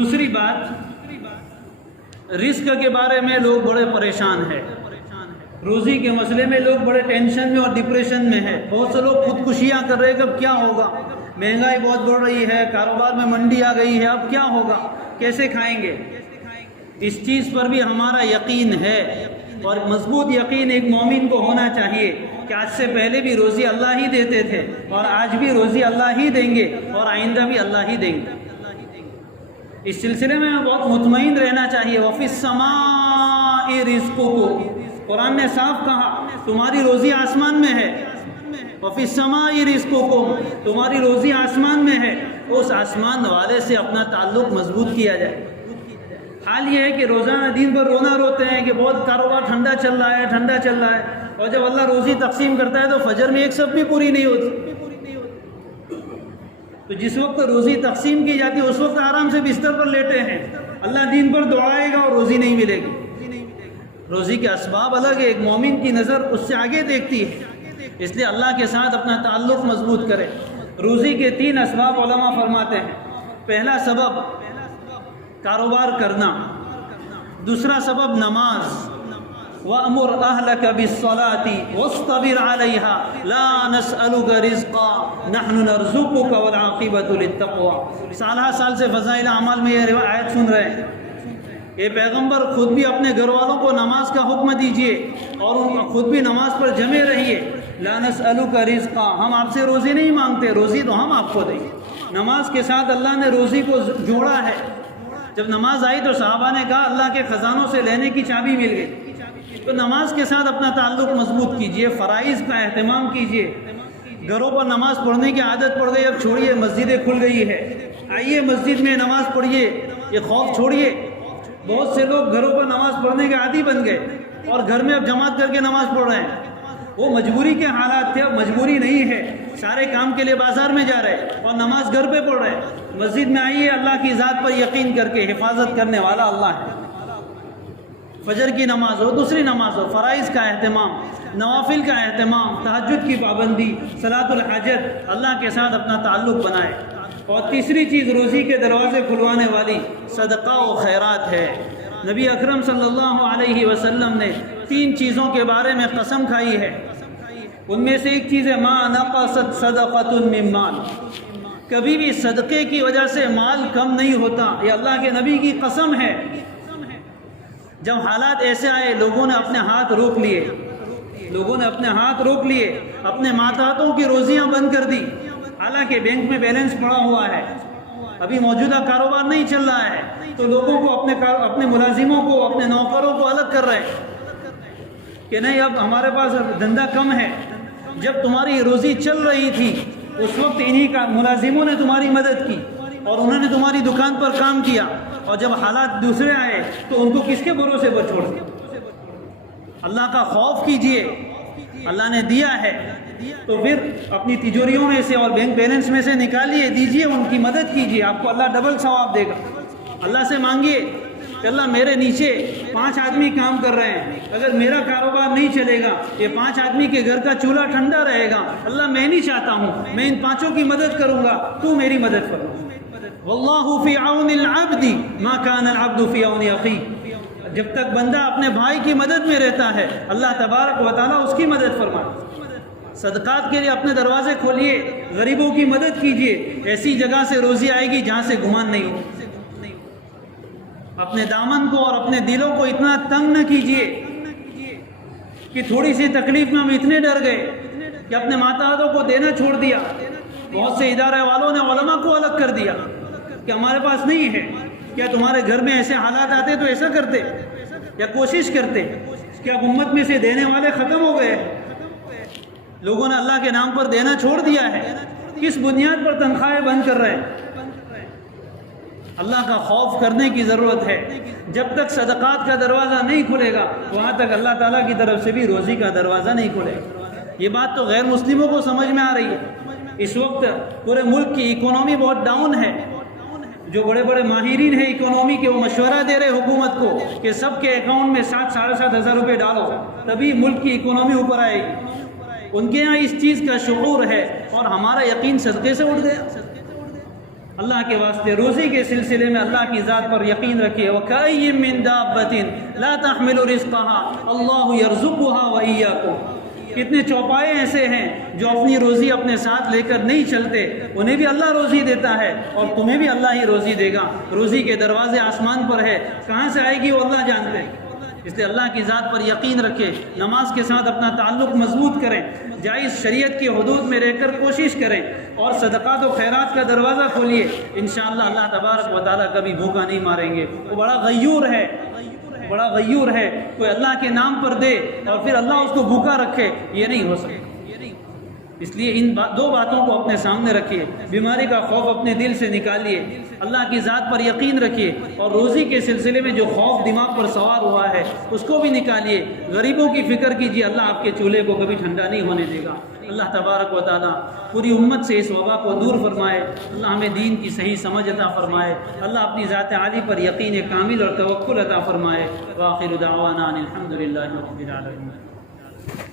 دوسری بات، رزق کے بارے میں لوگ بڑے پریشان ہیں، روزی کے مسئلے میں لوگ بڑے ٹینشن میں اور ڈپریشن میں ہیں۔ بہت سے لوگ خودکشیاں کر رہے ہیں کہ اب کیا ہوگا، مہنگائی بہت بڑھ رہی ہے، کاروبار میں منڈی آ گئی ہے، اب کیا ہوگا، کیسے کھائیں گے۔ اس چیز پر بھی ہمارا یقین ہے، اور مضبوط یقین ایک مومن کو ہونا چاہیے کہ آج سے پہلے بھی روزی اللہ ہی دیتے تھے، اور آج بھی روزی اللہ ہی دیں گے، اور آئندہ بھی اللہ ہی دیں گے۔ اس سلسلے میں بہت مطمئن رہنا چاہیے۔ وَفِي السَّمَاءِ رِزْقُكُمْ، قرآن نے صاف کہا تمہاری روزی آسمان میں ہے۔ وَفِي السَّمَاءِ رِزْقُكُمْ، تمہاری روزی آسمان میں ہے، اس آسمان والے سے اپنا تعلق مضبوط کیا جائے۔ حال یہ ہے کہ روزانہ دین پر رونا روتے ہیں کہ بہت کاروبار ٹھنڈا چل رہا ہے، ٹھنڈا چل رہا ہے، اور جب اللہ روزی تقسیم کرتا ہے تو فجر میں ایک سب بھی پوری نہیں ہوتی۔ تو جس وقت روزی تقسیم کی جاتی ہے اس وقت آرام سے بستر پر لیٹے ہیں، اللہ دین پر دعائے گا اور روزی نہیں ملے گی۔ روزی کے اسباب الگ ہے، ایک مومن کی نظر اس سے آگے دیکھتی ہے، اس لیے اللہ کے ساتھ اپنا تعلق مضبوط کرے۔ روزی کے 3 اسباب علماء فرماتے ہیں۔ پہلا سبب کاروبار کرنا، دوسرا سبب نماز، وَأْمُرْ أَهْلَكَ بِالصَّلَاةِ وَاصْطَبِرْ عَلَيْهَا لَا نَسْأَلُكَ رِزْقًا نَحْنُ نَرْزُقُكَ وَالْعَاقِبَةُ لِلتَّقْوَىٰ۔ سالہ سال سے فضائل اعمال میں یہ آیت سن رہے ہیں۔ اے پیغمبر، خود بھی اپنے گھر والوں کو نماز کا حکم دیجئے اور خود بھی نماز پر جمے رہیے۔ لا نسألک رزقا، ہم آپ سے روزی نہیں مانگتے، روزی تو ہم آپ کو دیں گے۔ نماز کے ساتھ اللہ نے روزی کو جوڑا ہے۔ جب نماز آئی تو صحابہ نے کہا اللہ کے خزانوں سے لینے کی چابی مل گئی۔ تو نماز کے ساتھ اپنا تعلق مضبوط کیجئے، فرائض کا اہتمام کیجئے۔ گھروں پر نماز پڑھنے کی عادت پڑ گئی، اب چھوڑیے، مسجدیں کھل گئی ہے، آئیے مسجد میں نماز پڑھیے، یہ خوف چھوڑیے۔ بہت سے لوگ گھروں پر نماز پڑھنے کے عادی بن گئے اور گھر میں اب جماعت کر کے نماز پڑھ رہے ہیں۔ وہ مجبوری کے حالات تھے، اب مجبوری نہیں ہے، سارے کام کے لیے بازار میں جا رہے اور نماز گھر پہ پڑھ رہے۔ مسجد میں آئیے، اللہ کی ذات پر یقین کر کے، حفاظت کرنے والا اللہ ہے۔ فجر کی نماز ہو، دوسری نماز ہو، فرائض کا اہتمام، نوافل کا اہتمام، تہجد کی پابندی، صلاۃ الحاجت، اللہ کے ساتھ اپنا تعلق بنائے۔ اور تیسری چیز روزی کے دروازے کھلوانے والی صدقہ و خیرات ہے۔ نبی اکرم صلی اللہ علیہ وسلم نے 3 چیزوں کے بارے میں قسم کھائی ہے، ان میں سے ایک چیز ہے ما نقصت صدقۃ من مال، کبھی بھی صدقے کی وجہ سے مال کم نہیں ہوتا، یہ اللہ کے نبی کی قسم ہے۔ جب حالات ایسے آئے لوگوں نے اپنے ہاتھ روک لیے، اپنے ماتحتوں کی روزیاں بند کر دی، حالانکہ بینک میں بیلنس پڑا ہوا ہے، ابھی موجودہ کاروبار نہیں چل رہا ہے، تو لوگوں کو اپنے ملازموں کو، اپنے نوکروں کو الگ کر رہے ہیں کہ نہیں اب ہمارے پاس دھندا کم ہے۔ جب تمہاری روزی چل رہی تھی اس وقت انہی کا ملازموں نے تمہاری مدد کی اور انہوں نے تمہاری دکان پر کام کیا، اور جب حالات دوسرے آئے تو ان کو کس کے بھروسے پر چھوڑ دیا۔ اللہ کا خوف کیجئے، اللہ نے دیا ہے تو پھر اپنی تجوریوں میں سے اور بینک بیلنس میں سے نکالیے، دیجئے، ان کی مدد کیجئے، آپ کو اللہ ڈبل ثواب دے گا۔ اللہ سے مانگیے کہ اللہ میرے نیچے 5 آدمی کام کر رہے ہیں، اگر میرا کاروبار نہیں چلے گا، یہ 5 آدمی کے گھر کا چولہا ٹھنڈا رہے گا، اللہ میں نہیں چاہتا ہوں، میں ان 5 کی مدد کروں گا، تو میری مدد کرو۔ واللہ فی عون العبد ما کان العبد فی عون اخیہ، جب تک بندہ اپنے بھائی کی مدد میں رہتا ہے اللہ تبارک و تعالیٰ اس کی مدد فرماتا ہے۔ صدقات کے لیے اپنے دروازے کھولیے، غریبوں کی مدد کیجیے، ایسی جگہ سے روزی آئے گی جہاں سے گمان نہیں ہو۔ اپنے دامن کو اور اپنے دلوں کو اتنا تنگ نہ کیجیے کہ تھوڑی سی تکلیف میں ہم اتنے ڈر گئے کہ اپنے ماتحتوں کو دینا چھوڑ دیا۔ بہت سے ادارے والوں نے علماء کو الگ کر دیا کہ ہمارے پاس نہیں ہے، کیا تمہارے گھر میں ایسے حالات آتے تو ایسا کرتے یا کوشش کرتے؟ کیا امت میں سے دینے والے ختم ہو گئے؟ لوگوں نے اللہ کے نام پر دینا چھوڑ دیا ہے، کس بنیاد پر تنخواہیں بند کر رہے ہیں؟ اللہ کا خوف کرنے کی ضرورت ہے۔ جب تک صدقات کا دروازہ نہیں کھلے گا وہاں تک اللہ تعالیٰ کی طرف سے بھی روزی کا دروازہ نہیں کھلے گا۔ یہ بات تو غیر مسلموں کو سمجھ میں آ رہی ہے۔ اس وقت پورے ملک کی اکانومی بہت ڈاؤن ہے، جو بڑے بڑے ماہرین ہیں اکانومی کے وہ مشورہ دے رہے حکومت کو کہ سب کے اکاؤنٹ میں 7-7.5 ہزار روپے ڈالو، تبھی ملک کی اکانومی اوپر آئے گی۔ ان کے یہاں اس چیز کا شعور ہے اور ہمارا یقین صدقے سے اٹھ گیا۔ اللہ کے واسطے روزی کے سلسلے میں اللہ کی ذات پر یقین رکھیے. وَكَأَيٍّ مِّن دَابَّةٍ لَا تَحْمِلُ رِزْقَهَا اللَّهُ يَرْزُقُهَا وَإِيَّاكُمْ. کتنے چوپائے ایسے ہیں جو اپنی روزی اپنے ساتھ لے کر نہیں چلتے، انہیں بھی اللہ روزی دیتا ہے اور تمہیں بھی اللہ ہی روزی دے گا. روزی کے دروازے آسمان پر ہے، کہاں سے آئے گی وہ اللہ جانتے ہیں. اس لیے اللہ کی ذات پر یقین رکھے، نماز کے ساتھ اپنا تعلق مضبوط کریں، جائز شریعت کی حدود میں رہ کر کوشش کریں اور صدقات و خیرات کا دروازہ کھولیے. انشاءاللہ اللہ تبارک و تعالیٰ کبھی بھوکا نہیں ماریں گے. وہ بڑا غیور ہے، بڑا غیور ہے. کوئی اللہ کے نام پر دے اور پھر اللہ اس کو بھوکا رکھے، یہ نہیں ہو سکتا. اس لیے ان دو باتوں کو اپنے سامنے رکھیے. بیماری کا خوف اپنے دل سے نکالیے، اللہ کی ذات پر یقین رکھیے، اور روزی کے سلسلے میں جو خوف دماغ پر سوار ہوا ہے اس کو بھی نکالیے. غریبوں کی فکر کیجیے، اللہ آپ کے چولہے کو کبھی ٹھنڈا نہیں ہونے دے گا. اللہ تبارک و تعالیٰ پوری امت سے اس وبا کو دور فرمائے. اللہ ہمیں دین کی صحیح سمجھ عطا فرمائے. اللہ اپنی ذات عالی پر یقین کامل اور توکل عطا فرمائے. وآخر دعوانا ان الحمد للہ رب العالمین.